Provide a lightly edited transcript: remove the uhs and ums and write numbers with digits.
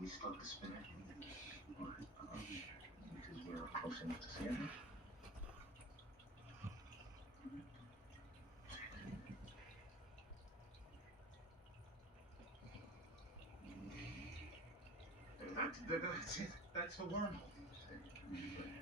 we start to spin it? Or, because we're close enough to see it. That's a wormhole.